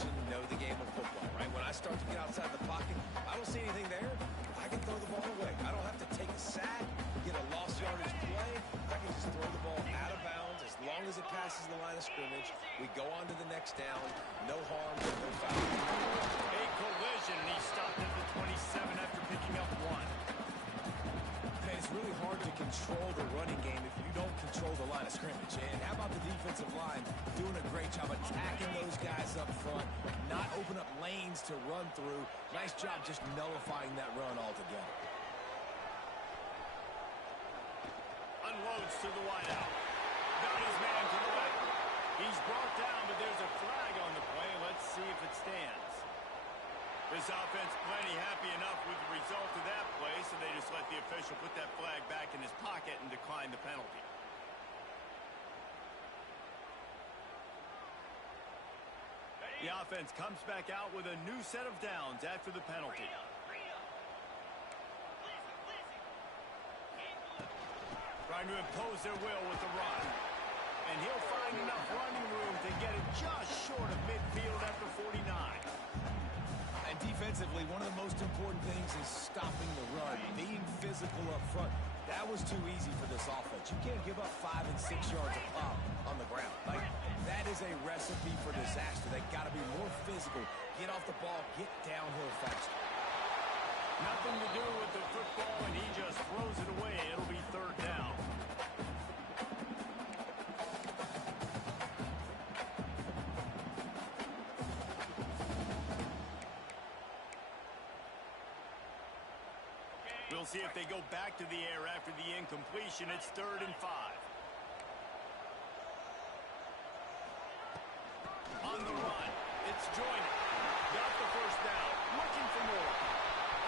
possession, know the game of football, right? When I start to get outside the pocket, I don't see anything there. I can throw the ball away. I don't have to take a sack, get a lost yardage play. I can just throw the ball out of bounds as long as it passes the line of scrimmage. We go on to the next down. No harm, no foul. A collision, and he stopped at the 27 after picking up 1. Man, it's really hard to control the running game if you don't control the line of scrimmage. And how about the defensive line doing a great job attacking those guys up front, not open up lanes to run through. Nice job just nullifying that run altogether. Unloads to the wideout. Got his man to the left. He's brought down, but there's a flag on the play. Let's see if it stands. This offense plenty happy enough with the result of that play, so they just let the official put that flag back in his pocket and decline the penalty. The offense comes back out with a new set of downs after the penalty. Trying to impose their will with the run. And he'll find enough running room to get it just short of midfield after 49. And defensively, one of the most important things is stopping the run, being physical up front. That was too easy for this offense. You can't give up 5 and 6 yards a pop on the ground. Like, that is a recipe for disaster. They got to be more physical, get off the ball, get downhill faster. Nothing to do with the football, and he just throws it away. It'll be 3rd down. We'll see if they go back to the air after the incompletion. It's 3rd and 5. On the run, it's Joyner. Got the 1st down, looking for more.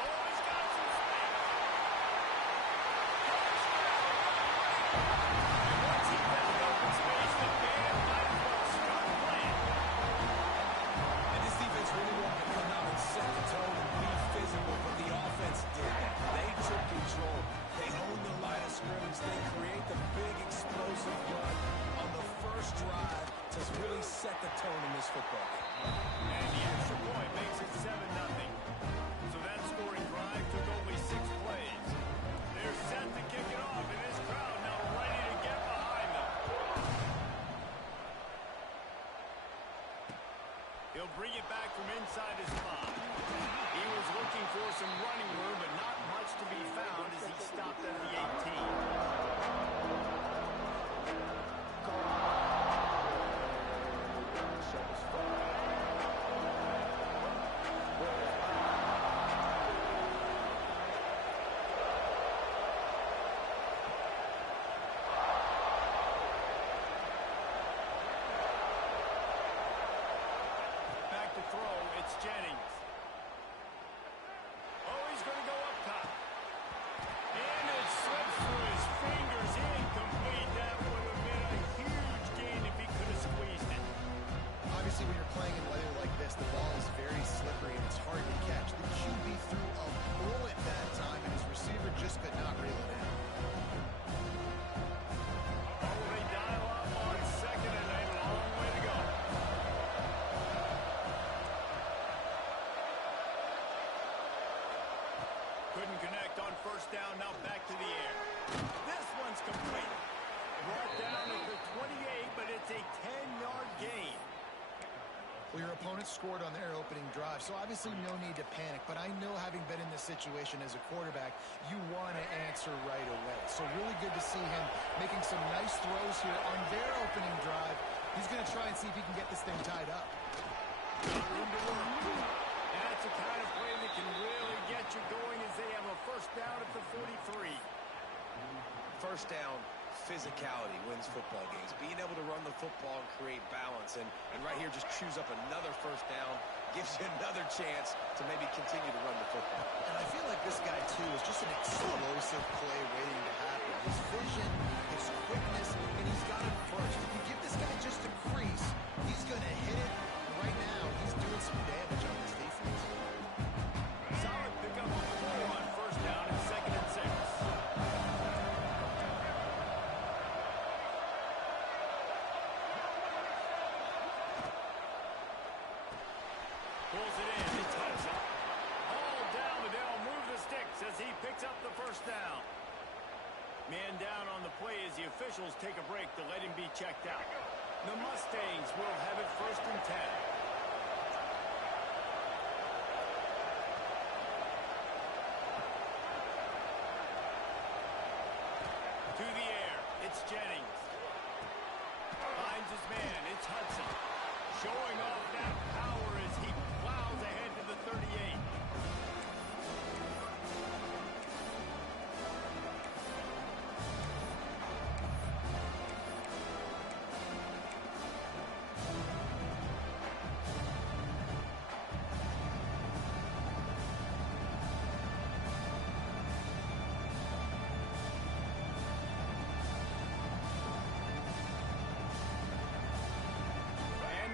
Oh, he's got some space. And once he found open space, the man might as well start playing. And this defense really wanted to come out and set the tone and be physical, but the offense did that. They took control. They owned the line of scrimmage. They create the big explosive run on the first drive to really set the tone in this football game. And the extra point makes it 7-0. So that scoring drive took only 6 plays. They're set to kick it off, and this crowd now ready to get behind them. He'll bring it back from inside his spot. He was looking for some running room, but not much to be found as he stopped at the 18. Back to throw, it's Jennings. Oh, he's going to go up top. And it slips through his fingers. Incomplete. That would have been a huge gain if he could have squeezed it. Obviously, when you're playing in weather like this, the ball is very slippery and it's hard to catch. The QB threw a bullet that time, and his receiver just could not reel it in. Oh, they dial up on 2nd and a long way to go. Couldn't connect on 1st down, now back to the air. This one's complete. Brought down at the 28, but it's a 10-yard gain. Well, your opponent scored on their opening drive, so obviously no need to panic. But I know, having been in this situation as a quarterback, you want to answer right away. So really good to see him making some nice throws here on their opening drive. He's going to try and see if he can get this thing tied up. Got room to work. That's the kind of play that can really get you going as they have a 1st down at the 43. 1st down, physicality wins football games. Being able to run the football and create balance. And right here, just choose up another 1st down, gives you another chance to maybe continue to run the football. And I feel like this guy, too, is just an explosive play waiting to happen. His vision, his quickness, and he's got it first. If you give this guy just a crease, he's going to hit it. Right now, he's doing some damage on this defense. Solid pickup of 4 on 1st down and 2nd and 6. Picks up the first down. Man down on the play as the officials take a break to let him be checked out. The Mustangs will have it 1st and 10. To the air, it's Jennings. Finds his man, it's Hudson. Showing off that power as he plows ahead to the 38.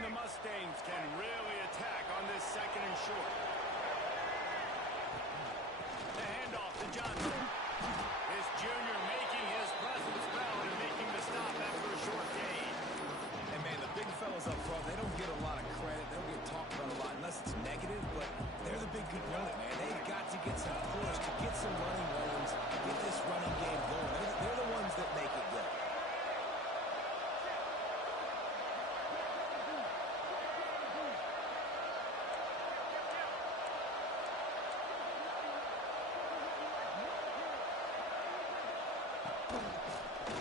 Mustangs can really attack on this 2nd and short. The handoff to Johnson. This junior making his presence felt and making the stop after a short gain. And man, the big fellas up front, they don't get a lot of credit. They don't get talked about a lot unless it's negative, but they're the big component, man. They've got to get some push, to get some running lanes, get this running game going. They're the ones that make it go.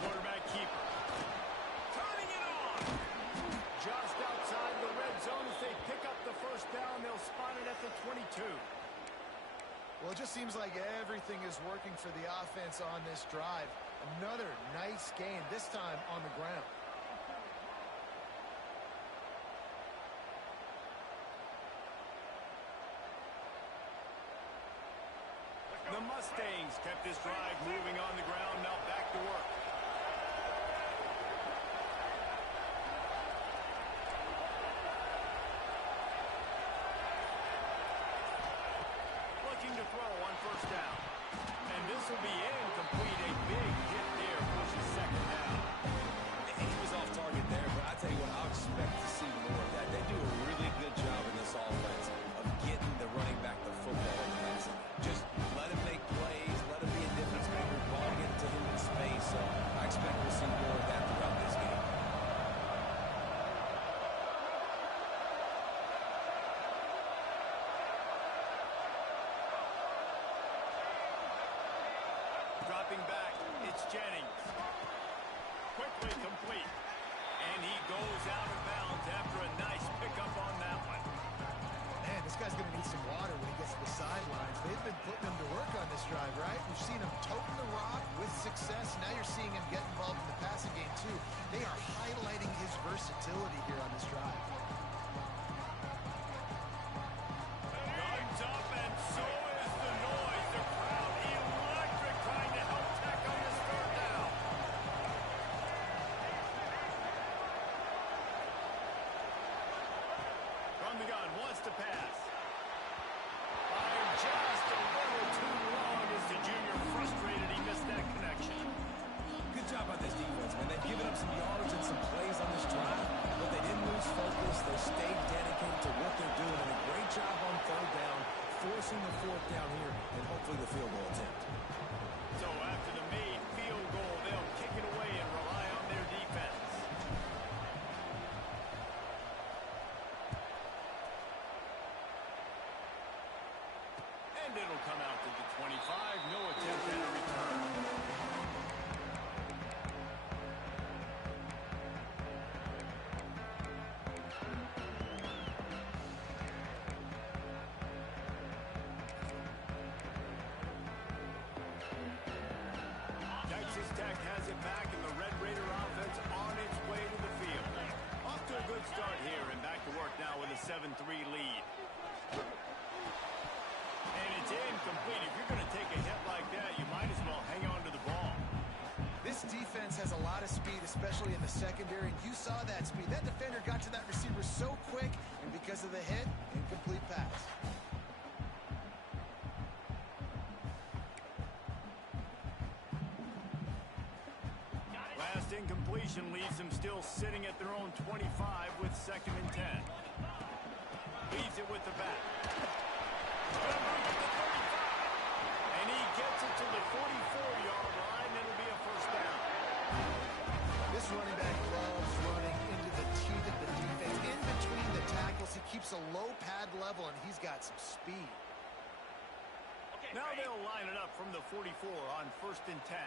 Quarterback keeper. Turning it on. Just outside the red zone as they pick up the first down. They'll spot it at the 22. Well, it just seems like everything is working for the offense on this drive. Another nice game, this time on the ground. The Mustangs kept this drive moving on the ground. Now back to work. Looking to throw on first down. And this will be incomplete. A big hit there pushes 2nd down. He was off target there, but I tell you what, I'll expect to see more of that. They do a really good job in this offense of getting the running back the football and passing. Just let him make plays, let him be a difference maker, ball get to him in space. So I expect we'll see more of that throughout this game. Dropping back, it's Jennings. Quickly complete. And he goes out of bounds after a nice pickup on that one. Man, this guy's going to need some water when he gets to the sidelines. They've been putting him to work on this drive, right? We've seen him toting the rock with success. Now you're seeing him get involved in the passing game, too. They are highlighting his versatility here on this drive. Guns up, and so is the noise. The crowd electric, trying to help Tech on this 3rd down. From the gun, wants to pass. Fired just a little too long as the junior frustrated. He missed that connection. Good job by this defense, man. They've given up some yards and some plays on this drive, but they didn't lose focus. They stayed dedicated to what they're doing. And a great job on 3rd down, forcing the 4th down here, and hopefully the field goal attempt. So after the made field goal, they'll kick it away and rely on their defense. And it'll come out to the 25. No attempt at a return. Texas Tech has it back, and the Red Raider offense on its way to the field. Off to a good start here, and back to work now with a 7-3 lead. And it's incomplete. If you're going to take a hit like that, you might as well hang on to the ball. This defense has a lot of speed, especially in the secondary, and you saw that speed. That defender got to that receiver so quick, and because of the hit, incomplete pass. Last incompletion leaves them still sitting at their own 25 with 2nd and 10. Leaves it with the back. And he gets it to the 44-yard line. It'll be a first down. This running back loves running into the teeth of the defense. In between the tackles, he keeps a low pad level, and he's got some speed. Now they'll line it up from the 44 on 1st and 10.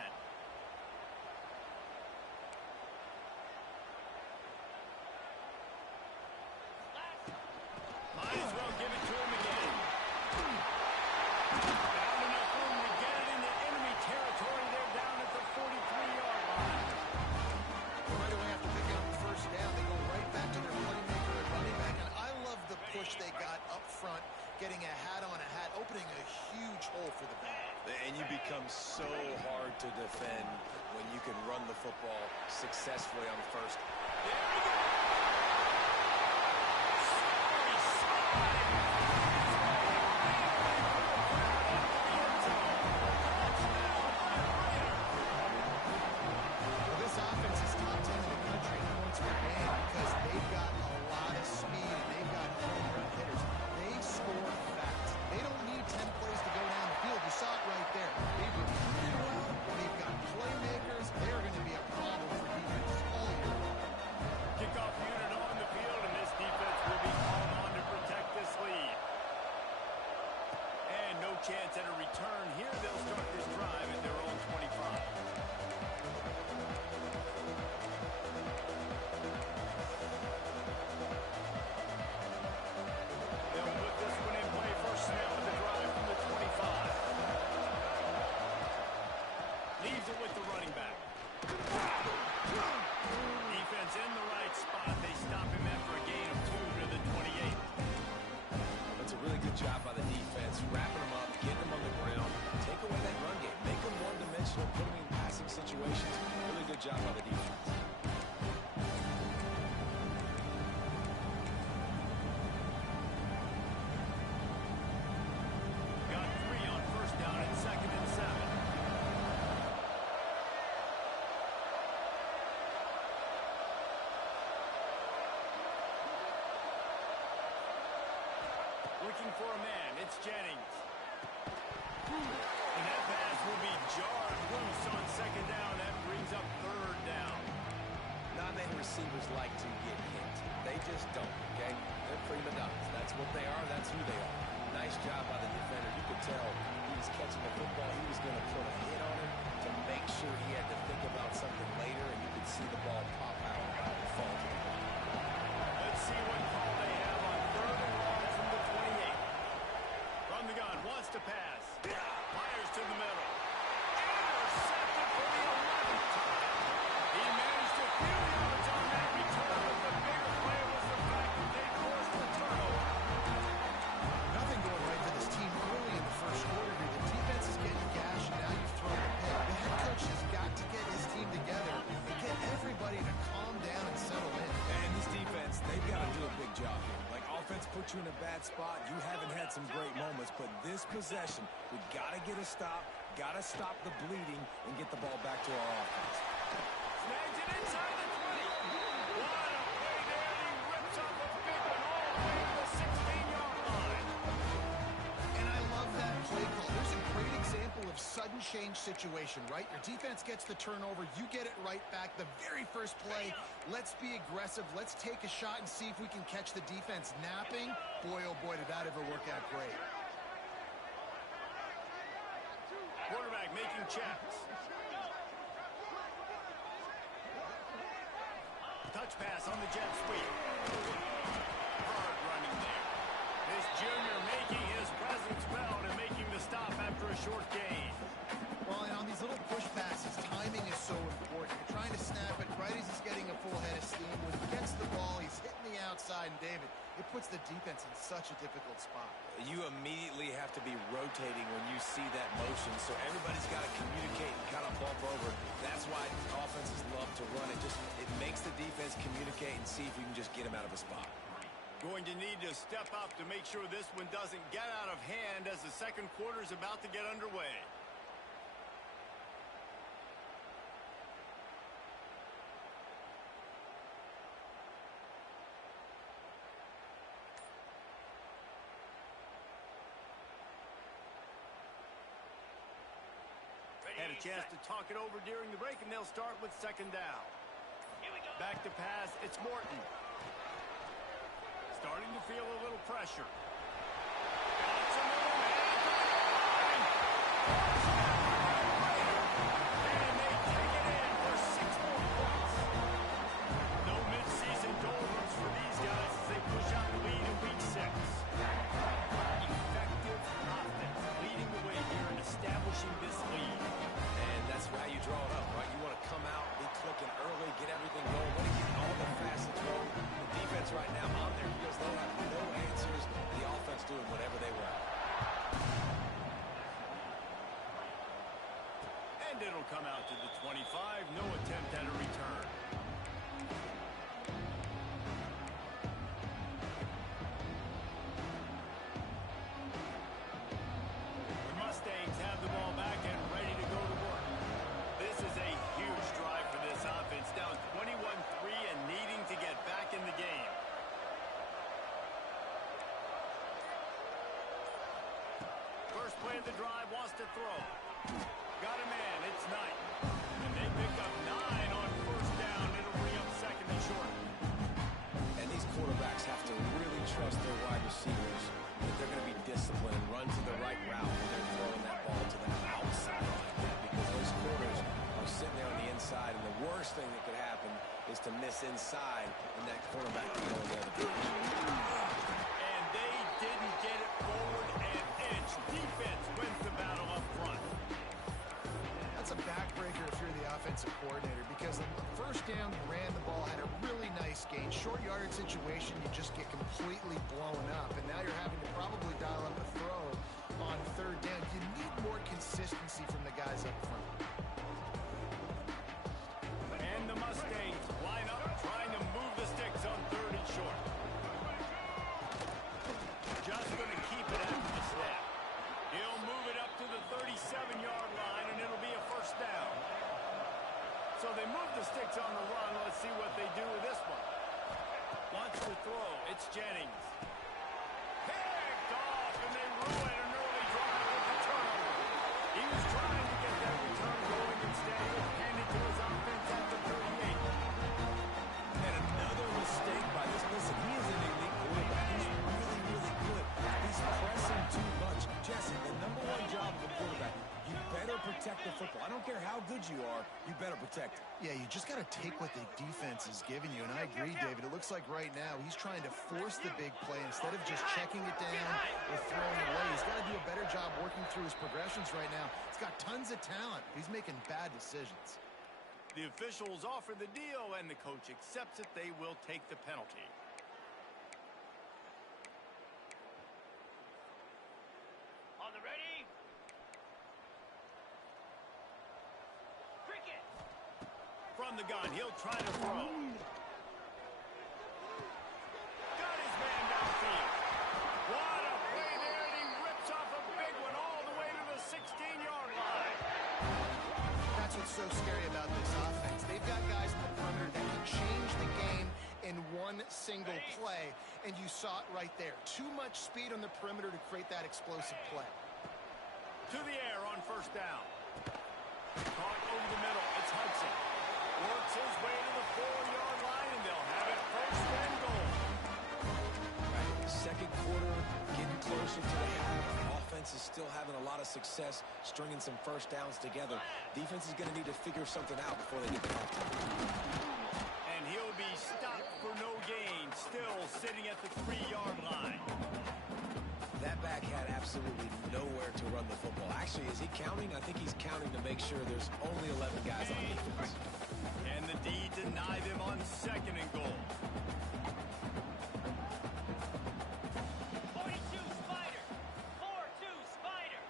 Might as well give it to him again. Not enough room to get it into enemy territory. They're down at the 43-yard line. Right away after picking up the first down, they go right back to their playmaker at running back. And I love the push they got up front, getting a hat on a hat, opening a huge hole for the back. And you become so hard to defend when you can run the football successfully on first. There we go. Well, this offense is top 10 in the country in points per game because they've got a lot of speed and they've got home run hitters. They score fast. They don't need 10 plays to go down the field. You saw it right there. They've recruited well. They've got playmakers. They're going to be a problem for defenses all year long. Kickoff unit on the field, and this defense will be called on to protect this lead. And no chance at a return here. They'll start this drive at their own 25. They'll put this one in play. First snap of the drive from the 25. Leaves it with the running back. Defense in the right spot. They stop him after a gain of 2 to the 28. That's a really good job by the defense, wrapping them up, getting them on the ground, take away that run game, make them one-dimensional, put them in passing situations. Really good job by the defense. Got 3 on first down and 2nd and 7. Looking for a man. It's Jennings. And that pass will be jarred loose on 2nd down. That brings up 3rd down. Non-man receivers like to get hit. They just don't, okay? They're prima donnas. That's what they are. That's who they are. Nice job by the defender. You could tell he was catching the football. He was going to put a hit on him to make sure he had to think about something later, and you could see the ball pop out and fall to the ground. Let's see what call they have on 3rd and long from the 28. From the gun, wants to pass. Fires to the middle. Intercepted for the 11th time. He managed a few yards on that return, but the bigger play was the fact that they forced a turnover. Nothing going right for this team early in the first quarter here. The defense is getting gashed, and now you've thrown a pick. The head coach has got to get his team together and get everybody to calm down and settle in. And this defense, they've got to do a big job here. Like, offense put you in a bad spot. You haven't had some great moments, but this possession, we got to get a stop, got to stop the bleeding, and get the ball back to our offense. Snags it inside the 20. What a play there. He rips off a big one all the way to the 16-yard line. And I love that play call. There's a great example of sudden change situation, right? Your defense gets the turnover. You get it right back. The very first play, let's be aggressive. Let's take a shot and see if we can catch the defense napping. Boy, oh boy, did that ever work out great. Quarterback making checks. Touch pass on the jet sweep. Hard running there. This junior making his presence felt and making the stop after a short gain. Well, and on these little push passes, timing is so important. You're trying to snap it right as he's getting a full head of steam. When he gets the ball, he's hitting the outside, and David, it puts the defense in such a difficult spot. You immediately have to be rotating when you see that motion, so everybody's got to communicate and kind of bump over. That's why offenses love to run it. It makes the defense communicate and see if you can just get him out of a spot. Going to need to step up to make sure this one doesn't get out of hand as the second quarter is about to get underway. chance to talk it over during the break, and they'll start with second down. Back to pass, it's Morton. Starting to feel a little pressure. Got some room, and they take it in for 6 more points. No mid-season doldrums for these guys as they push out the lead in week 6. Effective offense leading the way here and establishing this lead. And that's how you draw it up, right? You want to come out, be clicking early, get everything going, want to get all the facets going. The defense right now on their heels, they have no answers. The offense doing whatever they want. And it'll come out to the 25. No attempt at a return. The Mustangs have the ball back and ready to go to work. This is a huge drive for this offense. Down 21-3 and needing to get back in the game. First play of the drive, wants to throw. Got a man, it's Knight. And they pick up 9 on first down. It'll bring up second and short. And these quarterbacks have to really trust their wide receivers that they're going to be disciplined and run to the right route when they're throwing that ball to the outside like that, because those corners are sitting there on the inside, and the worst thing that could happen is to miss inside and that cornerback can go in the other direction. And they didn't get it forward an inch. Defense wins the battle up front. That's a backbreaker if you're the offensive coordinator, because on the first down, you ran the ball, had a really nice gain. Short yardage situation, you just get completely blown up, and now you're having to probably dial up a throw on third down. You need more consistency from the guys up front. And the Mustangs line up, trying to move the sticks on third and short. Just going to keep it after the snap. He'll move it up to the 37-yard line, and it'll be a first down. So they move the sticks on the run. Let's see what they do with this one. Wants to throw. It's Jennings. Picked off, and they ruin an early drive with the turnover. He was trying to get that return going. Instead, he was handed to his offense at the 38. And another mistake by this. Listen, he is an elite quarterback. He's really, really good. He's pressing too much. Jesse, the number one job of a quarterback, you better protect the football. I don't care how good you are, you better protect it. Yeah, you just got to take what the defense is giving you, and I agree, David. It looks like right now he's trying to force the big play instead of just checking it down or throwing away. He's got to do a better job working through his progressions right now. He's got tons of talent. He's making bad decisions. The officials offer the deal, and the coach accepts it. They will take the penalty. On the ready. Cricket. From the gun, he'll try to throw. Got his man downfield. What a play there, and he rips off a big one all the way to the 16-yard line. That's what's so scary about this offense. They've got guys in the perimeter that can change the game in one single play, and you saw it right there. Too much speed on the perimeter to create that explosive play. To the air on first down. Caught over the middle. It's Hudson. Works his way to the 4-yard line, and they'll have it first and goal. Right. Second quarter, getting closer to the half. Offense is still having a lot of success stringing some first downs together. Defense is going to need to figure something out before they get to halftime. And he'll be stopped for no gain, still sitting at the 3-yard line. That back had absolutely nowhere to run the football. Actually, is he counting? I think he's counting to make sure there's only 11 guys on defense. And the D deny them on second and goal. 42 Spider. 4-2 Spider.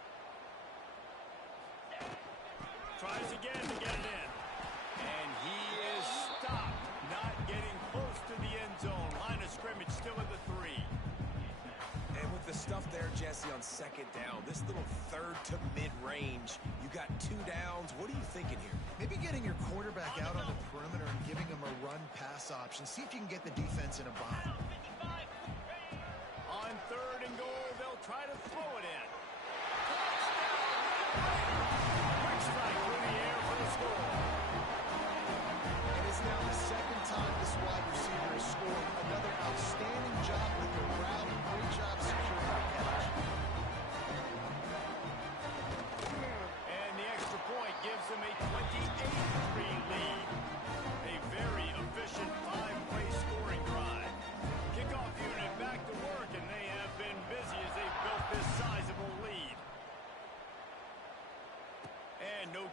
Tries again to get it in. And he is stopped, not getting close to the end zone. Line of scrimmage still at the 3. And with the stuff there, Jesse, on second down, this little third to mid-range, you got 2 downs. What are you thinking here? Maybe getting your quarterback out on the perimeter and giving him a run-pass option. See if you can get the defense in a bind. On third and goal, they'll try to throw it in. Quick strike with the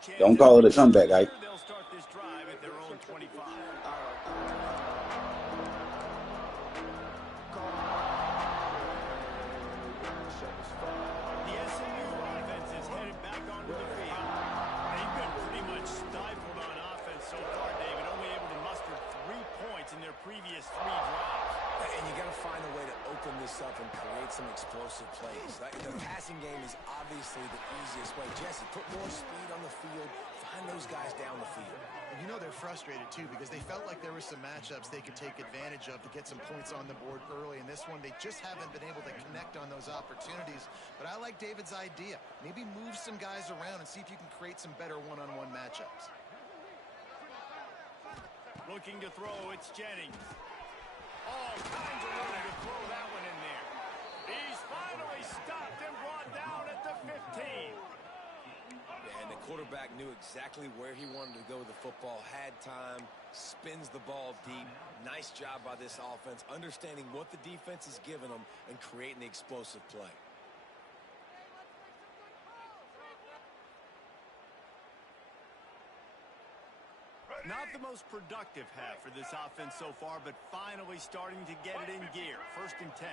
chance. Don't call it a comeback, Ike. They'll start this drive at their own 25. The SMU offense is headed back onto the field. They've been pretty much stifled on offense so far, David. Only able to muster 3 points in their previous 3 drives. And you got to find a way to open this up and create some explosive plays. The passing game is obviously the easiest way. Jesse, put more speed on the field. Find those guys down the field. And you know they're frustrated, too, because they felt like there were some matchups they could take advantage of to get some points on the board early. In this one, they just haven't been able to connect on those opportunities. But I like David's idea. Maybe move some guys around and see if you can create some better one-on-one matchups. Looking to throw, it's Jennings. All kinds of room to throw that one in there. He's finally stopped and brought down at the 15. And the quarterback knew exactly where he wanted to go with the football, had time, spins the ball deep. Nice job by this offense, understanding what the defense is giving them and creating the explosive play. Not the most productive half for this offense so far, but finally starting to get it in gear. 1st and 10.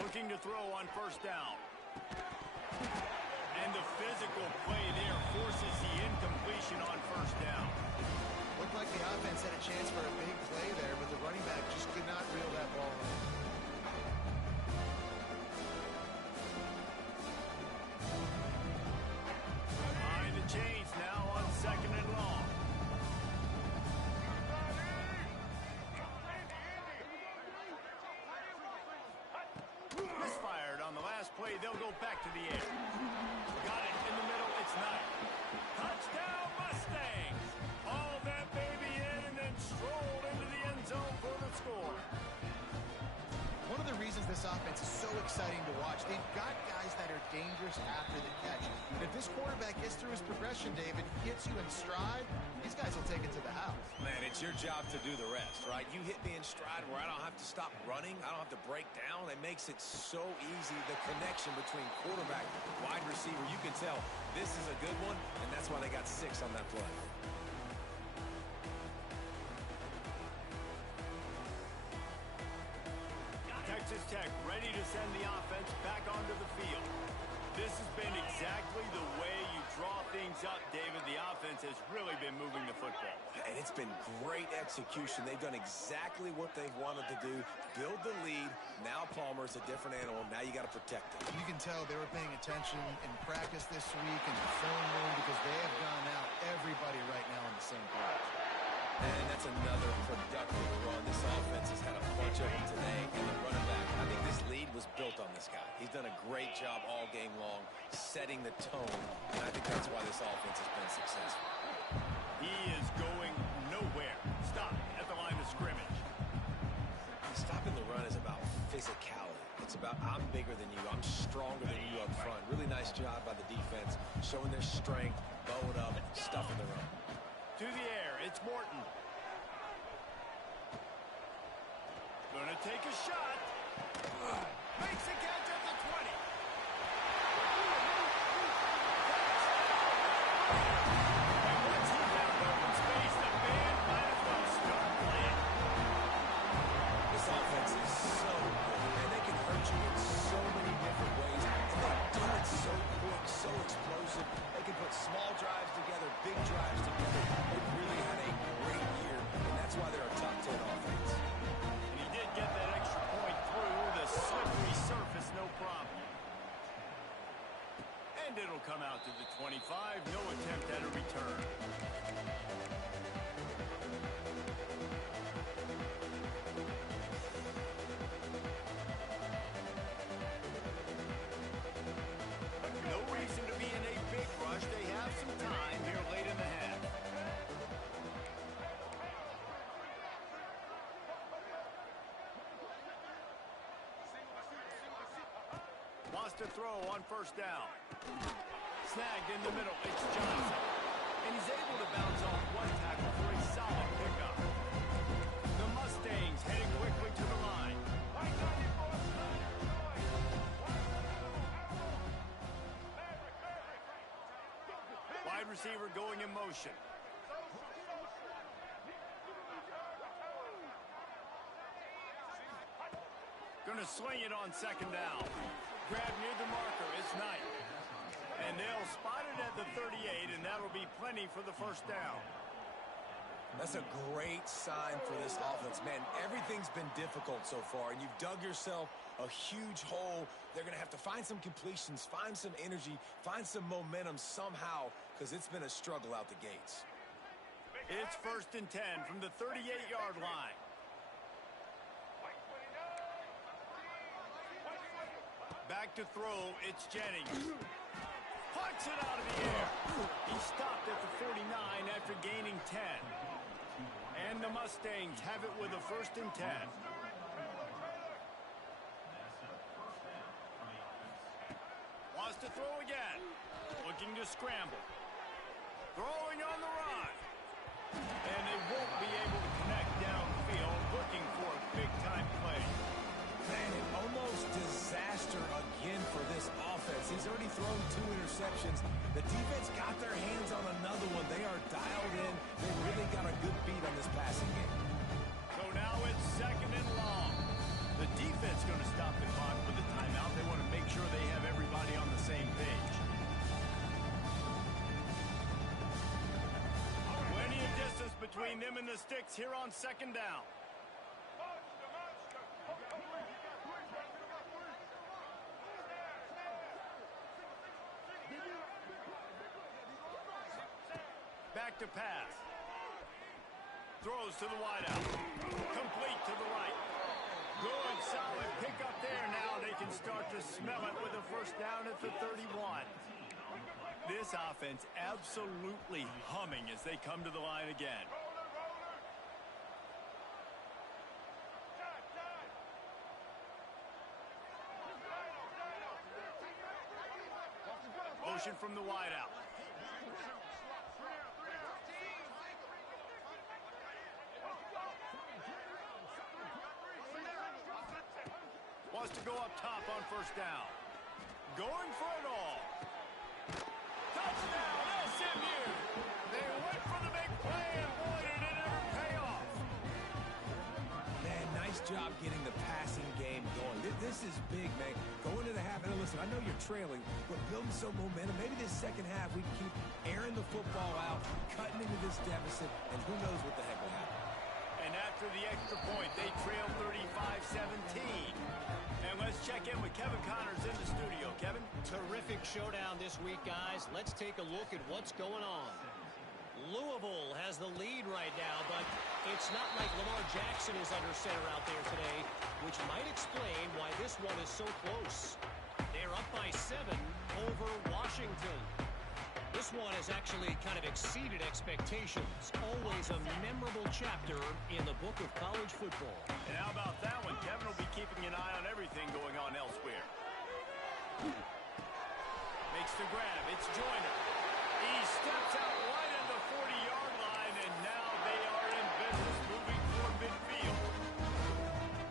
Looking to throw on 1st down. And the physical play there forces the incompletion on 1st down. Looked like the offense had a chance for a big play there, but the running back just could not reel that ball in. Behind the chains now on 2nd and long. Misfired on the last play. They'll go back to the air. Got it in the middle. It's Knight. Touchdown Mustangs. All that baby in and then strolled into the end zone for the score. One of the reasons this offense is so exciting to watch, they've got guys that are dangerous after the catch. And if this quarterback gets through his progression, David, hits you in stride, these guys will take it to the house. Man, it's your job to do the rest, right? You hit me in stride where I don't have to stop running. I don't have to break down. It makes it so easy. The connection between quarterback and wide receiver, you can tell this is a good one, and that's why they got 6 on that play. Texas Tech ready to send the offense back onto the field. This has been exactly the way you draw things up, David. The offense has really been moving the football. And it's been great execution. They've done exactly what they've wanted to do. Build the lead. Now Palmer's a different animal. Now you got to protect it. You can tell they were paying attention in practice this week in the film room because they have gone out everybody right now on the same page. And that's another productive run. This offense has had a bunch of them today. And the running back, I think this lead was built on this guy. He's done a great job all game long, setting the tone. And I think that's why this offense has been successful. He is going nowhere. Stop at the line of scrimmage. Stopping the run is about physicality. It's about I'm bigger than you. I'm stronger than you up front. Really nice job by the defense, showing their strength, bowing up, stuffing the run. To the air, it's Morton. Gonna take a shot. Makes a catch at the 20. And once he found open space, the band might as well start playing. This offense is so good, and they can hurt you in so many different ways, and they do it so quick, so explosive. They can put small drives together, big drives together. They really had a great year, and that's why they're a top 10 offense. And he did get that extra point through the slippery surface, no problem. And it'll come out to the 25. No attempt at a return. No reason to be in a big rush. They have some time here late in the half. Wants to throw on 1st down. Snagged in the middle. It's Johnson. And he's able to bounce off one tackle for a solid pickup. The Mustangs heading quickly to the line. receiver going in motion. Going to swing it on second down. Grab near the marker. It's Knight. And they'll spot it at the 38, and that'll be plenty for the first down. That's a great sign for this offense. Man, everything's been difficult so far, and you've dug yourself a huge hole. They're going to have to find some completions, find some energy, find some momentum somehow, because it's been a struggle out the gates. It's 1st and 10 from the 38-yard line. Back to throw, it's Jennings. Puts it out of the air. He stopped at the 49 after gaining 10. And the Mustangs have it with a 1st and 10. Wants to throw again. Looking to scramble. Throwing on the run. And they won't be able to connect downfield, looking for a big-time play. Man, an almost disaster again for this offense. He's already thrown 2 interceptions. The defense got their hands on another one. They are dialed in. They really got a good beat on this passing game. So now it's 2nd and long. The defense going to stop the clock with the timeout. They want to make sure they have everybody on the same page. Plenty of distance between them and the sticks here on 2nd down. Back to pass. Throws to the wideout. Complete to the right. Good, solid pickup there. Now they can start to smell it with a 1st down at the 31. This offense absolutely humming as they come to the line again. Motion from the wideout. Wants to go up top on 1st down. Going for it all. Touchdown, SMU! They went for the big play, and boy, did it ever pay off. Man, nice job getting the passing game going. This is big, man. Going to the half, and listen, I know you're trailing, but building some momentum. Maybe this second half we can keep airing the football out, cutting into this deficit, and who knows what the heck will happen. And after the extra point, they trail 35-17. And let's check in with Kevin Connors in the studio. Kevin? Terrific showdown this week, guys. Let's take a look at what's going on. Louisville has the lead right now, but it's not like Lamar Jackson is under center out there today, which might explain why this one is so close. They're up by 7 over Washington. This one has actually kind of exceeded expectations. Always a memorable chapter in the book of college football. And how about that one? Kevin will be keeping an eye on everything going on elsewhere. Makes the grab. It's Joyner. He steps out right at the 40-yard line, and now they are in business moving toward midfield.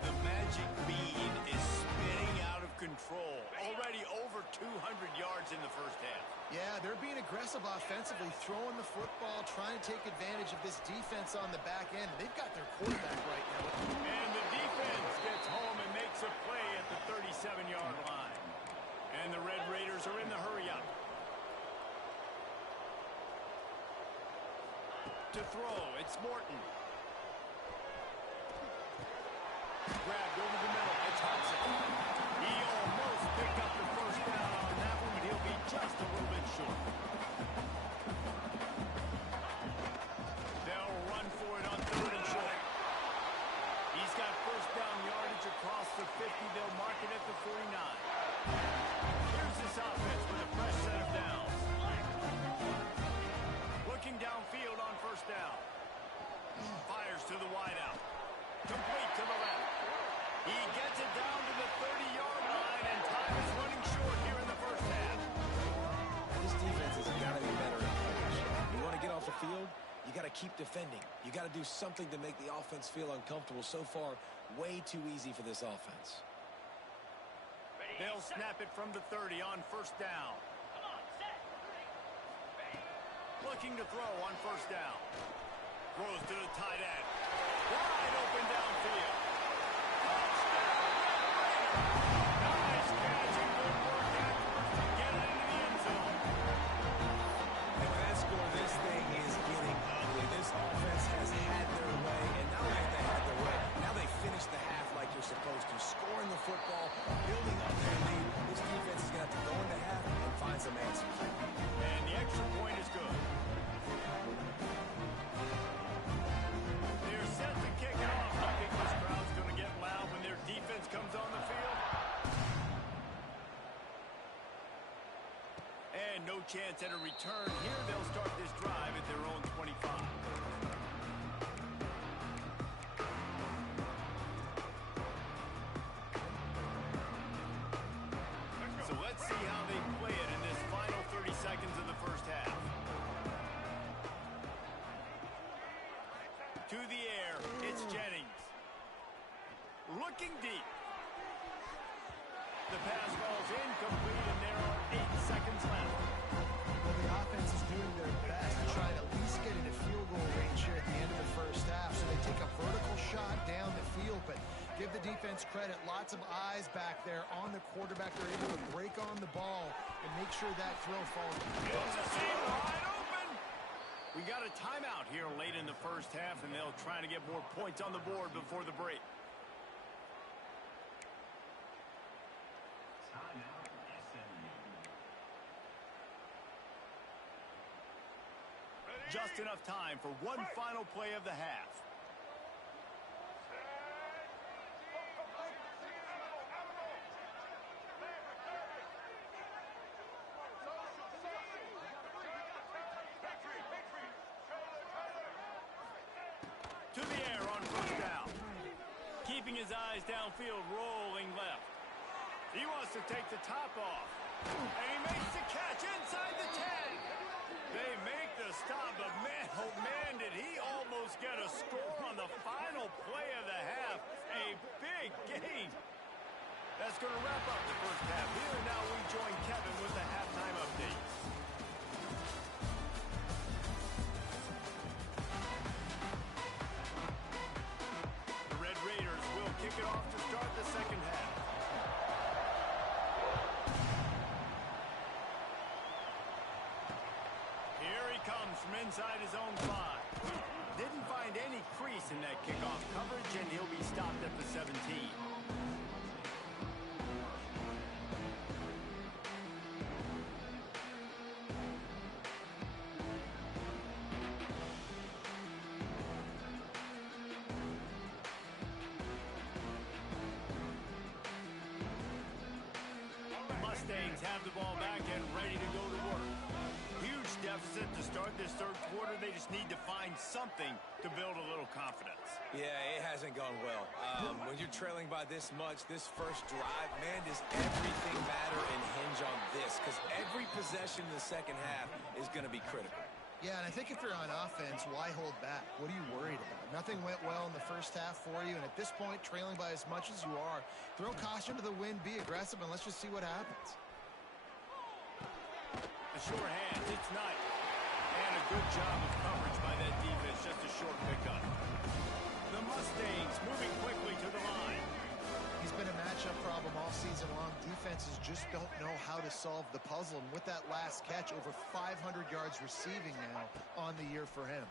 The magic bean is spinning out of control. Already over 200 yards in the 1st half. Yeah, they're being aggressive offensively, throwing the football, trying to take advantage of this defense on the back end. They've got their quarterback right now. And the defense gets home and makes a play at the 37-yard line. And the Red Raiders are in the hurry-up. To throw, it's Morton. Grabbed over the middle, it's Hudson. He almost picked up the 1st down on that one, but he'll be just a little bit short. They'll run for it on 3rd and short. He's got 1st down yardage across the 50. They'll mark it at the 49. Here's this offense with a fresh set of downs. Looking downfield on 1st down. Fires to the wideout. Complete to the left. He gets it down to the 30-yard line, and time is running short here in the 1st half. This defense has got to be better in coverage. You want to get off the field, you got to keep defending. You got to do something to make the offense feel uncomfortable. So far, way too easy for this offense. They'll snap it from the 30 on 1st down. Looking to throw on first down. Throws to the tight end. Wide open downfield. Touchdown, Red Raiders. Nice catch and good work afterwards to get it into the end zone. And with that score, this thing is getting ugly. This offense has had their way, and not only have they had their way, now they finish the half like you're supposed to, scoring the football, building up their lead. This defense is going to have to go into half and find some answers. And the extra point is good. They're set to kick it off. I think this crowd's going to get loud when their defense comes on the field. And no chance at a return here. They'll start this drive at their own 25. So let's see how they play it in this final 30 seconds of the first half. To the air, it's Jennings. Looking deep. The pass falls incomplete, and there are 8 seconds left. Well, the offense is doing their best to try to at least get into field goal range here at the end of the first half. So they take a vertical shot down the field, but give the defense credit. Lots of eyes back there on the quarterback. They're able to break on the ball and make sure that throw falls. It's a seam wide open. We got a timeout here late in the first half, and they'll try to get more points on the board before the break. Just enough time for one final play of the half. To the air on first down. Keeping his eyes downfield, rolling left. He wants to take the top off. And he makes the catch inside the 10. They make the stop, but man, oh man, did he almost get a score on the final play of the half. A big gain. That's going to wrap up the first half. Here now we join Kevin with the halftime updates. The Red Raiders will kick it off to start the second half. Here he comes from inside his own 5. Didn't find any crease in that kickoff coverage, and he'll be stopped at the 17. Mustangs have the ball back and ready to go to work. Huge deficit to start this third quarter. They just need to find something to build a little confidence. Yeah, it hasn't gone well. When you're trailing by this much, this first drive, man, does everything matter and hinge on this? Because every possession in the second half is going to be critical. Yeah, and I think if you're on offense, why hold back? What are you worried about? Nothing went well in the first half for you, and at this point, trailing by as much as you are, throw caution to the wind, be aggressive, and let's just see what happens. The sure hands, it's nice. And a good job of coverage by that defense, just a short pickup. The Mustangs moving quickly to the line. He's been a matchup problem all season long. Defenses just don't know how to solve the puzzle. And with that last catch, over 500 yards receiving now on the year for him.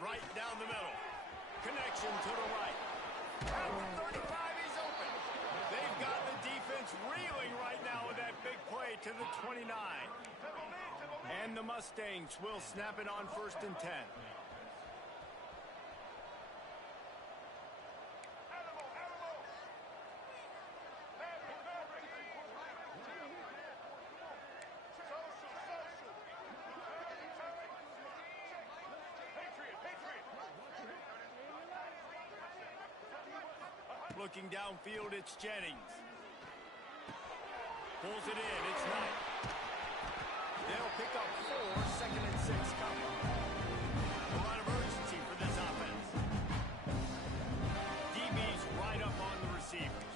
Right down the middle. Connection to the right. At the 35, he's open. They've got the defense reeling right now with that big play to the 29. And the Mustangs will snap it on 1st and 10. Looking downfield, it's Jennings. Pulls it in, it's Knight. They'll pick up 4, 2nd and 6 coming. A lot of urgency for this offense. DB's right up on the receivers.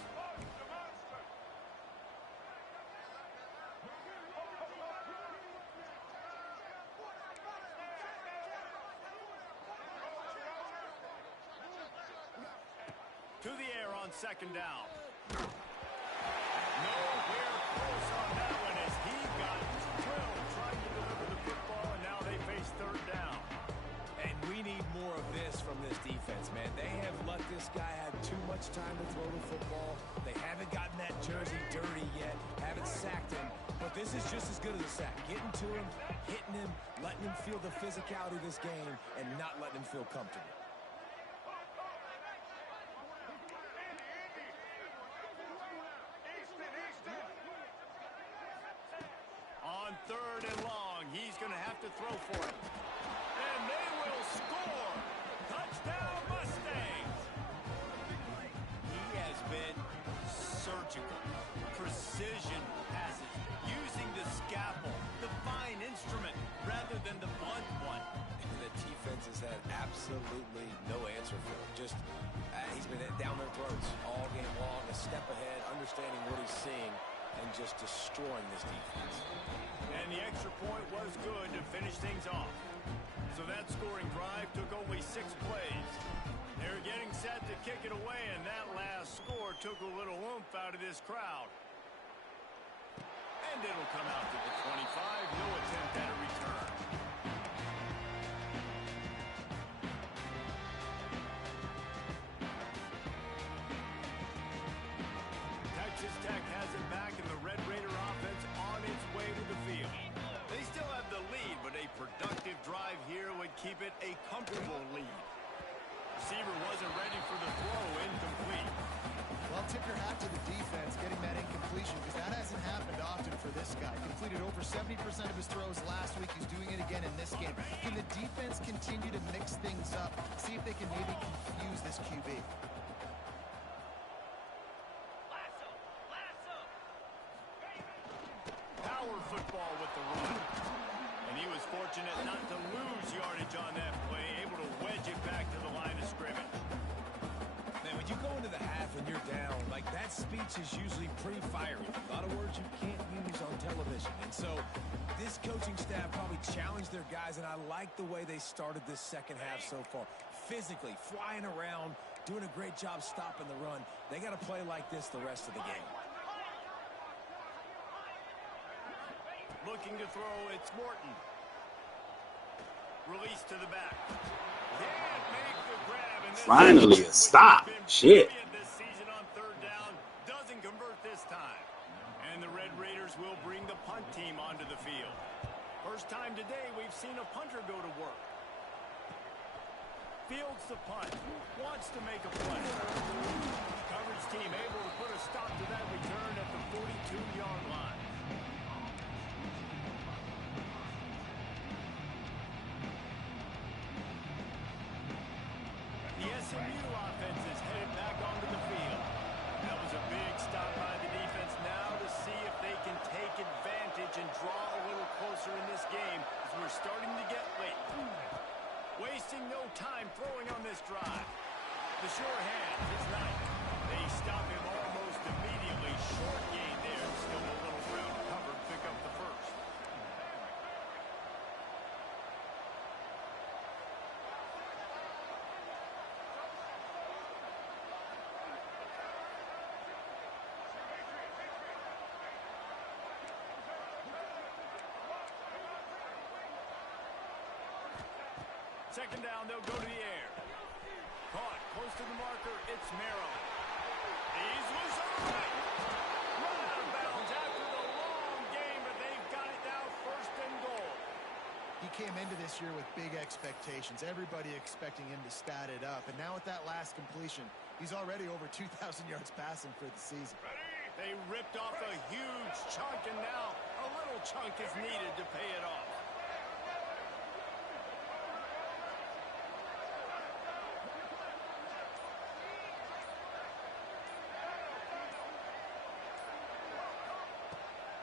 To the air on second down. Nowhere close on that one as he got drilled trying to deliver the football, and now they face third down. And we need more of this from this defense, man. They have let this guy have too much time to throw the football. They haven't gotten that jersey dirty yet, haven't sacked him. But this is just as good as a sack. Getting to him, hitting him, letting him feel the physicality of this game, and not letting him feel comfortable. On third and long, he's going to have to throw for it. And they will score. Touchdown, Mustangs. He has been surgical. Precision passes, using the scalpel, the fine instrument, rather than the blunt one. And the defense has had absolutely no answer for him. Just, he's been down their throats all game long, a step ahead, understanding what he's seeing, and just destroying this defense. And the extra point was good to finish things off. So that scoring drive took only 6 plays. They're getting set to kick it away, and that last score took a little oomph out of this crowd. And it'll come out to the 25. No attempt at a return. Texas Tech has it back, and the Red Raider offense on its way to the field. They still have the lead, but a productive drive here would keep it a comfortable lead. Receiver wasn't ready for the throw, incomplete. Well, tip your hat to the defense getting that incompletion, because that hasn't happened often for this guy. Completed over 70% of his throws last week. He's doing it again in this game. Can the defense continue to mix things up? See if they can maybe confuse this QB. Power football with the run. And he was fortunate not to lose yardage on that play, able to wedge it back to the line of scrimmage. Man, when you go into the half and you're down, like that speech is usually pretty fiery. A lot of words you can't use on television. And so this coaching staff probably challenged their guys, and I like the way they started this second half so far. Physically, flying around, doing a great job stopping the run. They got to play like this the rest of the game. Looking to throw, it's Morton. Release to the back. Can't make the grab. And Finally, a stop. Shit. This season on third down, doesn't convert this time. And the Red Raiders will bring the punt team onto the field. First time today we've seen a punter go to work. Fields the punt. Wants to make a play. Coverage team able to put a stop to that return at the 42-yard line. The SMU offense is headed back onto the field. That was a big stop by the defense now to see if they can take advantage and draw a little closer in this game as we're starting to get late. Wasting no time throwing on this drive. The sure hand is not. They stop him almost immediately. Short gain there. Still a little ground covered. Pick up the first. Second down, they'll go to the air. Caught close to the marker, it's Merrill. He's loose on the right. Run out of bounds after the long game, but they've got it now first and goal. He came into this year with big expectations. Everybody expecting him to stat it up. And now with that last completion, he's already over 2,000 yards passing for the season. They ripped off a huge chunk, and now a little chunk is needed to pay it off.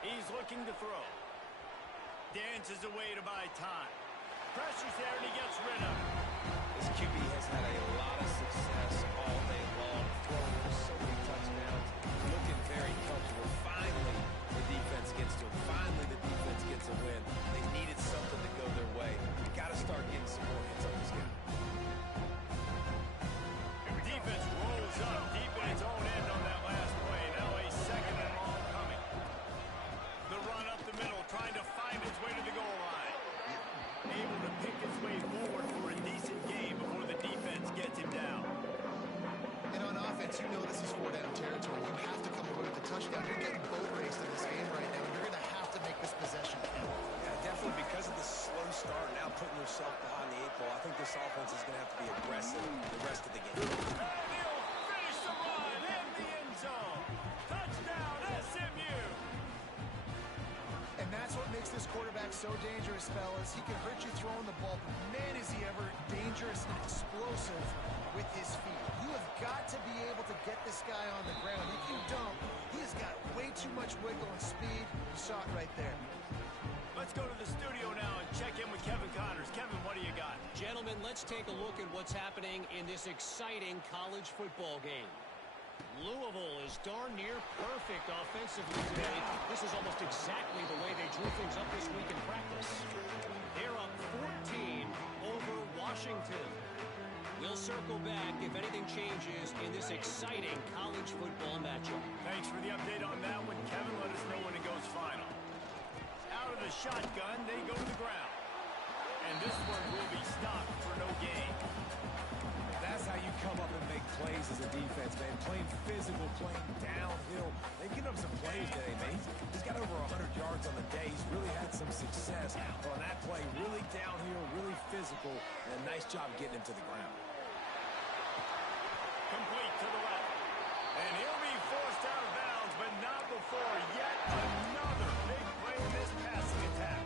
He's looking to throw. Dances away to buy time. Pressure's there, and he gets rid of it. This QB has had a lot of success all day long, throwing for so many touchdowns, looking very comfortable. Finally, the defense gets to him. Finally, the defense gets a win. They needed something to go their way. Got to start getting some more hits on this guy. Defense rolls up. this offense is going to have to be aggressive the rest of the game. And he'll finish the run in the end zone. Touchdown, SMU. And that's what makes this quarterback so dangerous, fellas. He can hurt you throwing the ball, but man, is he ever dangerous and explosive with his feet. You have got to be able to get this guy on the ground. If you don't, he has got way too much wiggle and speed. You saw it right there. Let's go to the studio now and check in with Kevin Connors. Kevin, what do you got? Gentlemen, let's take a look at what's happening in this exciting college football game. Louisville is darn near perfect offensively today. This is almost exactly the way they drew things up this week in practice. They're up 14 over Washington. We'll circle back if anything changes in this exciting college football matchup. Thanks for the update on that one, Kevin. Let us know when it goes final. Out of the shotgun, they go to the ground. And this one will be stopped for no gain. That's how you come up and make plays as a defense, man. Playing physical, playing downhill. They've given up some plays today, man. He's got over 100 yards on the day. He's really had some success on that play. Really downhill, really physical, and a nice job getting him to the ground. Complete to the left. And he'll be forced out of bounds, but not before yet another big play in this passing attack.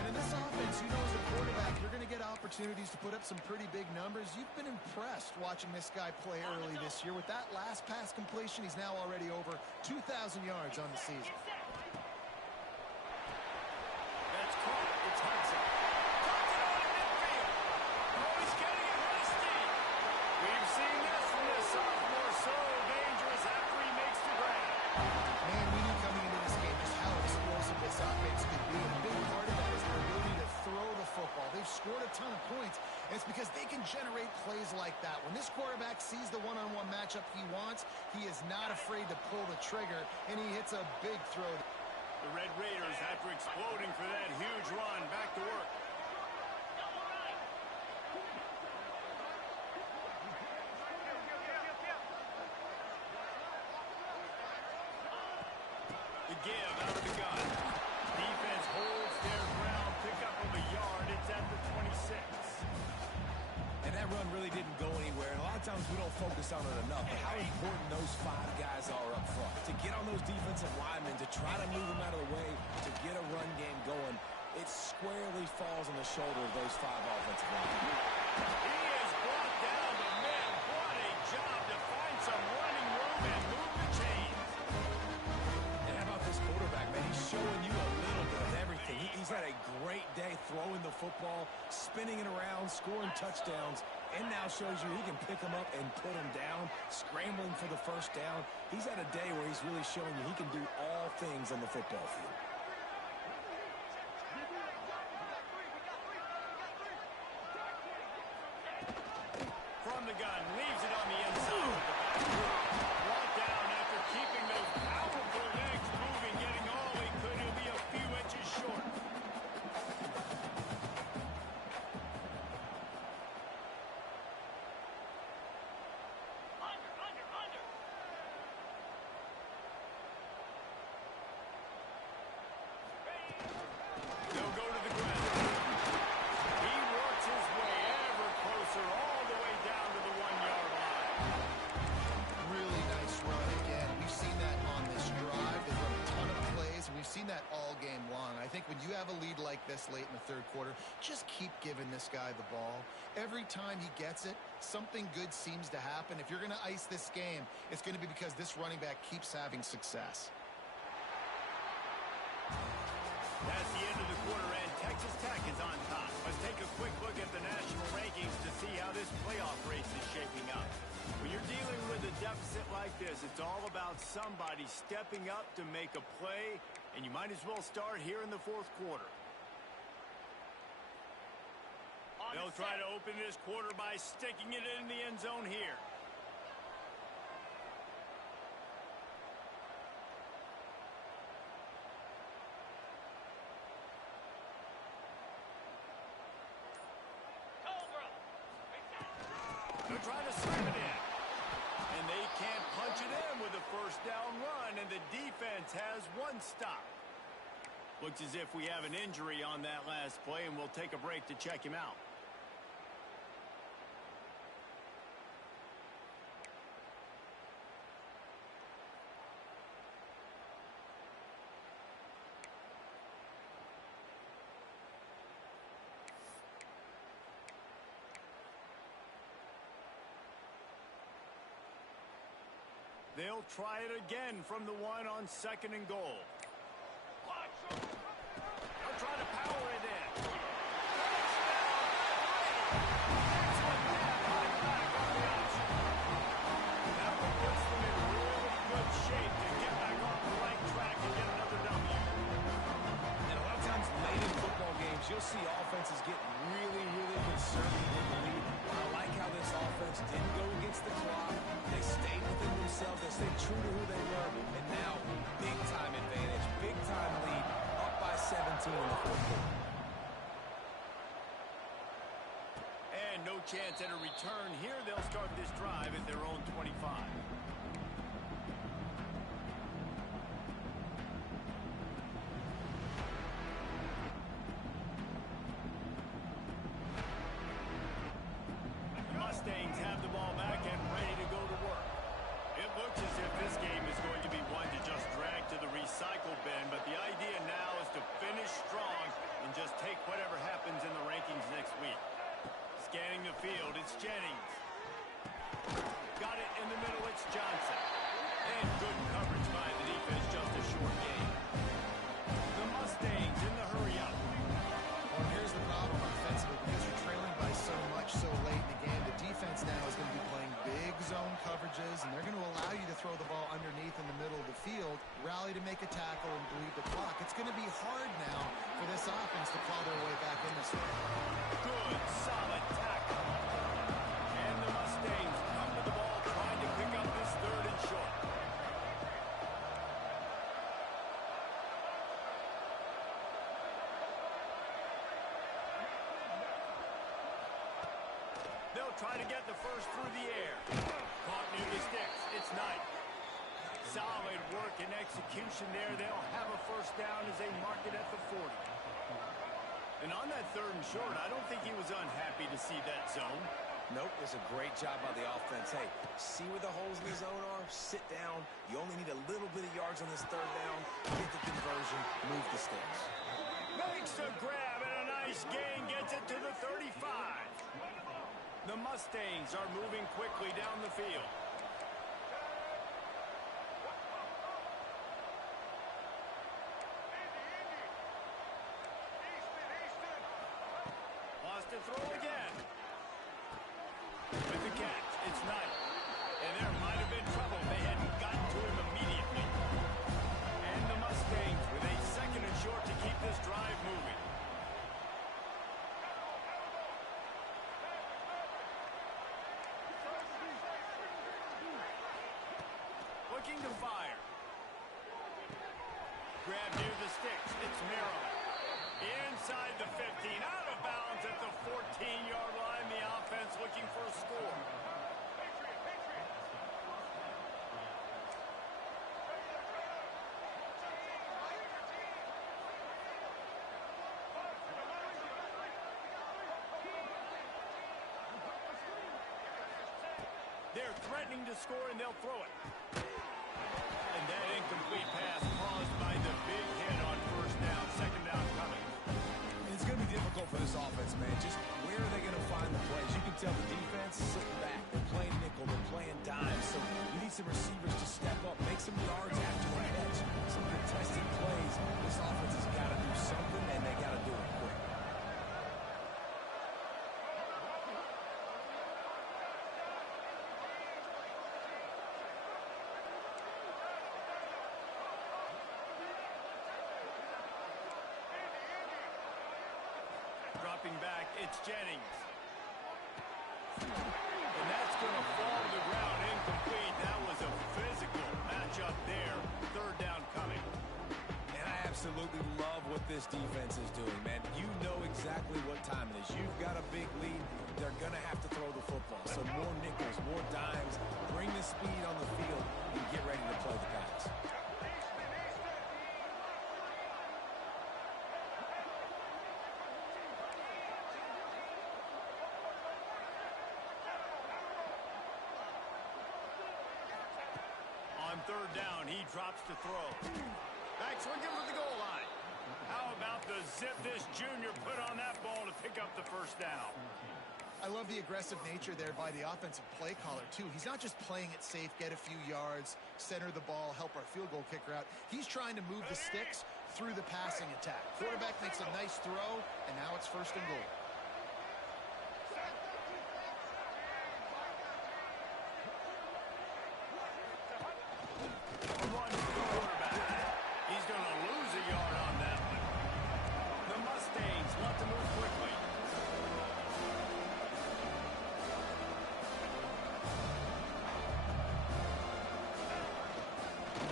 And in this offense, you know, as a quarterback, you're going to get opportunities to put up some pretty big numbers. You've been impressed watching this guy play early this year. With that last pass completion, he's now already over 2,000 yards on the season. That's caught. It's Hudson. Tucked it on in midfield. Oh, he's getting it with his feet. We've seen this from this sophomore, so dangerous after he makes the grab. Man, we knew coming into this game just how explosive this offense could be. And a big part of that is their ability to throw the football. They've scored a ton of points, and it's because they can generate plays like that. When this quarterback sees the one-on-one matchup he wants, he is not afraid to pull the trigger, and he hits a big throw. The Red Raiders, after exploding for that huge run, back to work. The give out of the gun. Defense holds their ground, pick up of a yard. It's at the 26. And that run really didn't go anywhere. And a lot of times we don't focus on it enough. But how important those 5 guys are up front. To get on those defensive linemen, to try to move them out of the way, to get a run game going, it squarely falls on the shoulder of those 5 offensive linemen. He is brought down, but man, what a job to find some running room and move the chains. And how about this quarterback, man? He's showing you a little bit of everything. He's had a great day throwing the football, spinning it around, scoring touchdowns, and now shows you he can pick them up and put them down, scrambling for the first down. He's had a day where he's really showing you he can do all things on the football field. From the gun, leaves it on the inside. Brought down after keeping those powerful legs moving, getting all he could. He'll be a few inches short. Under. They'll go to the ground. He works his way ever closer, all the way down to the 1-yard line. Really nice run again. We've seen that on this drive. They've run a ton of plays, and we've seen that all game long. I think when you have a lead like this late in the third quarter, just keep giving this guy the ball. Every time he gets it, something good seems to happen. If you're going to ice this game, it's going to be because this running back keeps having success. That's the end of the quarter, and Texas Tech is on top. Let's take a quick look at the national rankings to see how this playoff race is shaping up. When you're dealing with a deficit like this, it's all about somebody stepping up to make a play, and you might as well start here in the fourth quarter. They'll try to open this quarter by sticking it in the end zone here. They're trying to slam it in. And they can't punch it in with a first down run, and the defense has one stop. Looks as if we have an injury on that last play, and we'll take a break to check him out. They'll try it again from the one on 2nd and goal. They'll try to power it in. That one puts them in really good shape to get back on the right track and get another W. And a lot of times late in football games, you'll see offenses get really, really conservative with the lead. I like how this offense didn't go against the clock. They stayed within themselves. They stayed true to who they were. And now, big-time advantage, big-time lead, up by 17 in the fourth quarter. And no chance at a return here. They'll start this drive at their own 25. The Mustangs have the ball back and ready to go to work. It looks as if this game is going to be one to just drag to the recycle bin, but the idea now is to finish strong and just take whatever happens in the rankings next week. Scanning the field, it's Jennings. Got it in the middle, it's Johnson. And good coverage by the defense, just a short game. The Mustangs in the hurry-up. Well, here's the problem offensively. Because you're trailing by so much so late in the game, the defense now is going to be playing big zone coverages, and they're going to allow you to throw the ball underneath in the middle of the field, rally to make a tackle, and bleed the clock. It's going to be hard now for this offense to claw their way back in this one. Good, solid tackle. And the Mustangs come to the ball trying to pick up this 3rd and short. They'll try to get the first through the air. Caught near the sticks. It's Knight. Solid work and execution there. They'll have a first down as they mark it at the 40. And on that 3rd and short, I don't think he was unhappy to see that zone. Nope, it's a great job by the offense. Hey, see where the holes in the zone are? Sit down. You only need a little bit of yards on this 3rd down. Get the conversion. Move the sticks. Makes a grab and a nice gain. Gets it to the 35. The Mustangs are moving quickly down the field. Lost to throw again. With the catch, it's Knight. And there might have been trouble if they hadn't gotten to him immediately. And the Mustangs with a 2nd and short to keep this drive moving. Looking to fire. Grab near the sticks. It's Maryland. Inside the 15. Out of bounds at the 14-yard line. The offense looking for a score. They're threatening to score, and they'll throw it. And that incomplete pass caused by the big hit on 1st down, 2nd down coming. It's going to be difficult for this offense, man. Just where are they going to find the plays? You can tell the defense is sitting back. They're playing nickel. They're playing dime. So you need some receivers to step up, make some yards after the catch. Some contested plays. This offense has got to do something, and they got to do it quick. Dropping back, it's Jennings. And that's going to fall to the ground incomplete. That was a physical matchup there. 3rd down coming. And I absolutely love what this defense is doing, man. You know exactly what time it is. You've got a big lead. They're going to have to throw the football. So more nickels, more dimes. Bring the speed on the field and get ready to play the guys. On 3rd down, he drops to throw. Back swinging for the goal line. How about the zip this junior put on that ball to pick up the first down? I love the aggressive nature there by the offensive play caller, too. He's not just playing it safe, get a few yards, center the ball, help our field goal kicker out. He's trying to move the sticks through the passing attack. Quarterback makes a nice throw, and now it's 1st and goal. He's going to lose a yard on that one. The Mustangs want to move quickly.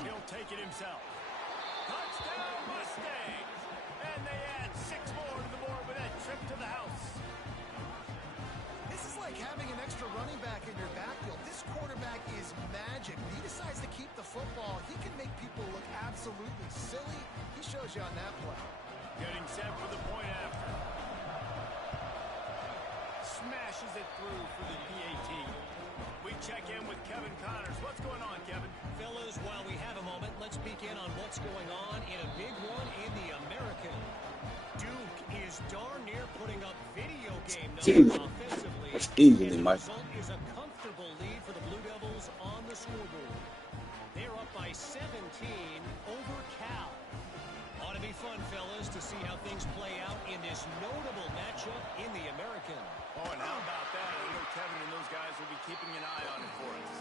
He'll take it himself. Touchdown Mustangs! And they add 6 more to the board with that trip to the house. This is like having an extra running back in your backfield. This quarterback is magic. He decides to keep the football. He can make people look absolutely silly. He shows you on that play. Getting set for the point after. Smashes it through for the PAT. We check in with Kevin Connors. What's going on, Kevin? Fellas, while we have a moment, let's peek in on what's going on in a big one in the American. Duke is darn near putting up video game numbers offensively. That's easily, and the Mike. result is a comfortable lead for the Blue Devils on the scoreboard. They're up by 17 over Cal. Ought to be fun, fellas, to see how things play out in this notable matchup in the American. Oh, and how about that? I know Kevin and those guys will be keeping an eye on it for us.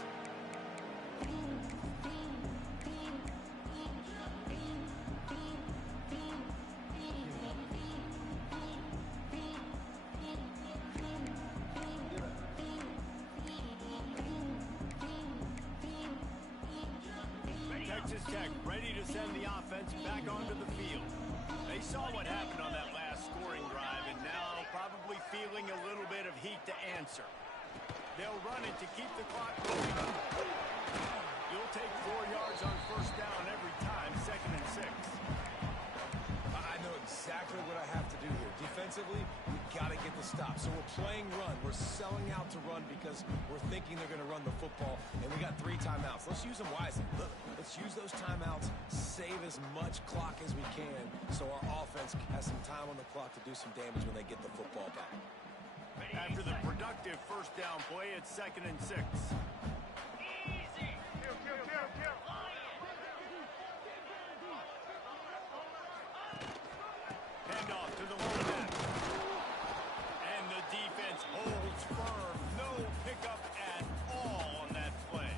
Texas Tech ready to send the offense back onto the field. They saw what happened on that last scoring drive, and now probably feeling a little bit of heat to answer. They'll run it to keep the clock moving. You'll take 4 yards on 1st down every time, 2nd and 6. I know exactly what I have to do here. Defensively, we've got to get the stop. So we're playing run. We're selling out to run because we're thinking they're going to run the football, and we got 3 timeouts. Let's use them wisely. Look, let's use those timeouts, save as much clock as we can so our offense has some time on the clock to do some damage when they get the football back. After the productive 1st down play, it's 2nd and 6. Easy. Handoff to the running back. And the defense holds firm. No pickup at all on that play.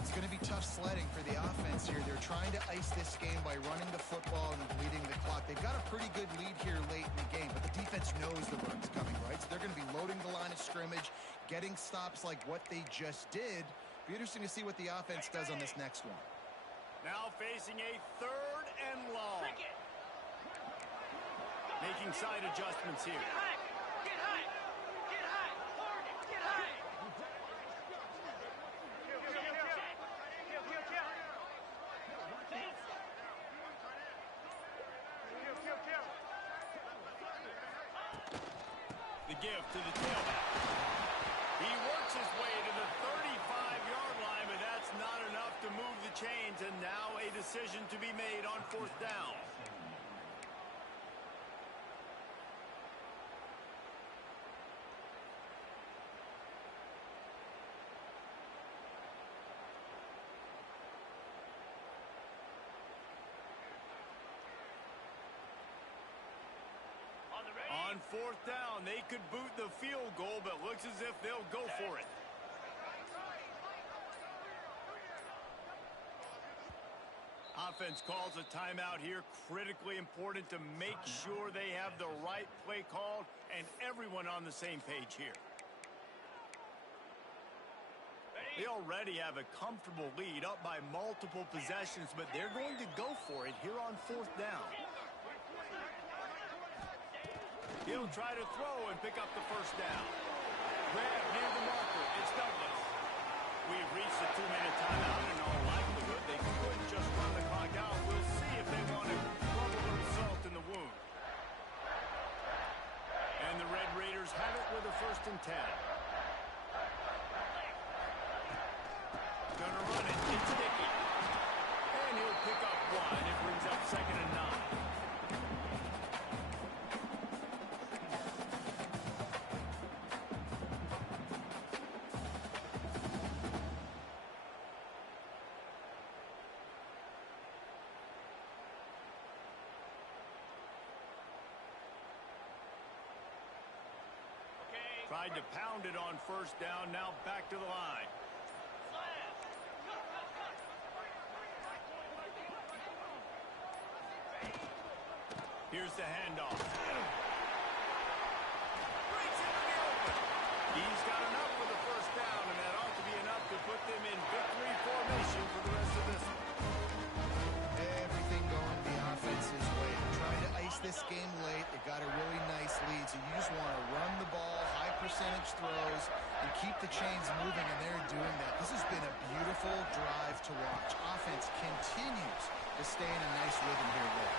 It's going to be tough sledding for the offense here. They're trying to ice this game by running the football and bleeding the clock. They've got a pretty good lead here late in the game, but the defense knows the run's coming, right? So they're going to be loading the line of scrimmage, getting stops like what they just did. Be interesting to see what the offense does on this next one. Now facing a 3rd and long. Making side adjustments here. Get high. Get high. Get high. Get high. The give to the tailback. He works his way to the 35-yard line, but that's not enough to move the chains, and now a decision to be made on 4th down. On 4th down, they could boot the field goal, but looks as if they'll go for it. Offense calls a timeout here. Critically important to make sure they have the right play called and everyone on the same page here. They already have a comfortable lead up by multiple possessions, but they're going to go for it here on 4th down. He'll try to throw and pick up the 1st down. Grab near the marker. It's Douglas. We've reached the 2-minute timeout. In all likelihood, they could just run the clock out. We'll see if they want to rubble the result in the wound. And the Red Raiders have it with a 1st and 10. Gonna run it. It's Dickey. And he'll pick up 1. It brings up 2nd and 9. Tried to pound it on first down, now back to the line. Here's the handoff. Breaks into the open. He's got enough for the first down, and that ought to be enough to put them in victory formation for the rest of this one. Everything going the offense's way. They're trying to ice this game late. They got a really nice lead, so you just want to run the ball, high percentage throws, and keep the chains moving, and they're doing that. This has been a beautiful drive to watch. Offense continues to stay in a nice rhythm here late.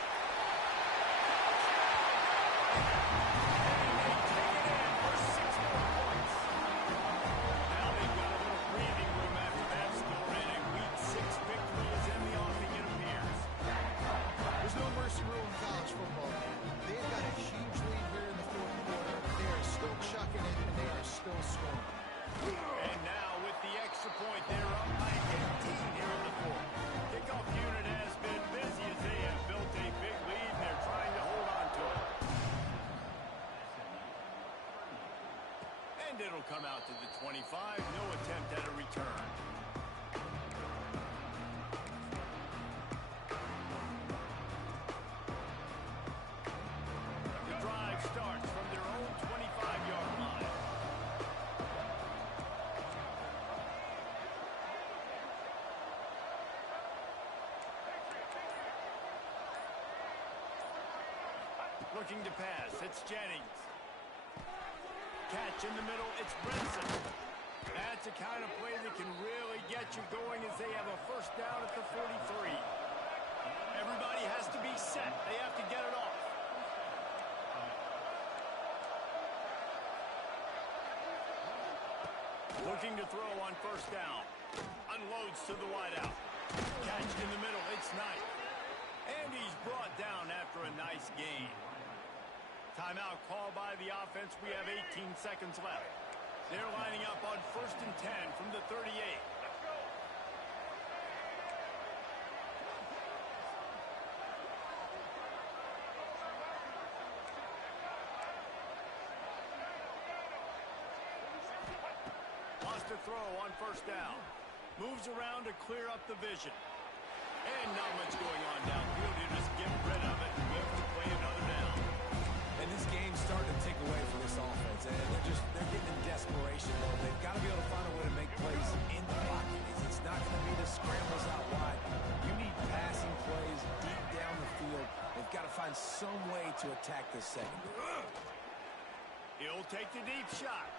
It'll come out to the 25. No attempt at a return. The drive starts from their own 25-yard line. Looking to pass. It's Jennings. Catch in the middle, it's Brinson. That's the kind of play that can really get you going as they have a first down at the 43. Everybody has to be set. They have to get it off. Looking to throw on first down. Unloads to the wideout. Catch in the middle, it's Knight. And he's brought down after a nice gain. Timeout called by the offense. We have 18 seconds left. They're lining up on 1st and 10 from the 38. Lost a throw on first down. Moves around to clear up the vision. And not much going on downfield. You just get rid of it and live to play another down. And this game's starting to tick away for this offense, and they're getting in desperation, though. They've got to be able to find a way to make plays in the pocket. It's not going to be the scrambles out wide. You need passing plays deep down the field. They've got to find some way to attack this secondary. He'll take the deep shot.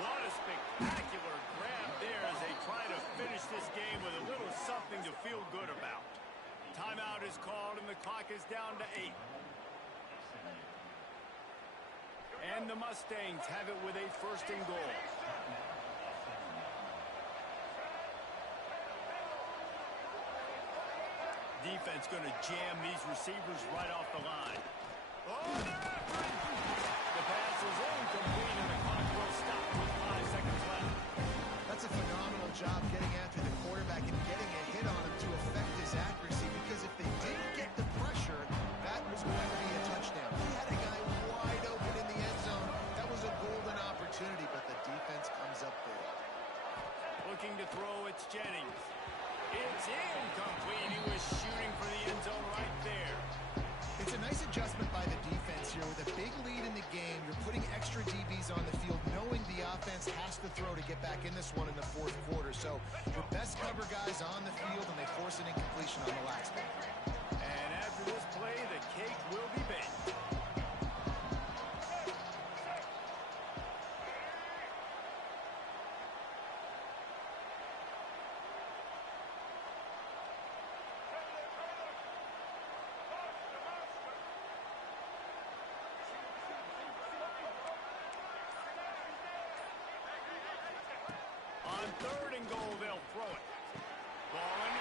What a spectacular grab there as they try to finish this game with a little something to feel good about. Timeout is called, and the clock is down to 8. And the Mustangs have it with a 1st and goal. Defense going to jam these receivers right off the line. Oh, they're after it! The pass is incomplete, and the clock will stop with 5 seconds left. That's a phenomenal job getting after the quarterback and getting a hit on him to affect his accuracy, because if they didn't get the pressure, that was going to be a touchdown. He had a guy wide open in the end zone. That was a golden opportunity, but the defense comes up big. Looking to throw, it's Jennings. It's incomplete. He was shooting for the end zone right there. It's a nice adjustment by the defense here. With a big lead in the game, you're putting extra DBs on the field, knowing the offense has to throw to get back in this one in the 4th quarter. So your best cover guys on the field, and they force an incompletion on the last play. And after this play, the cake will be baked. On 3rd and goal, they'll throw it. Ball in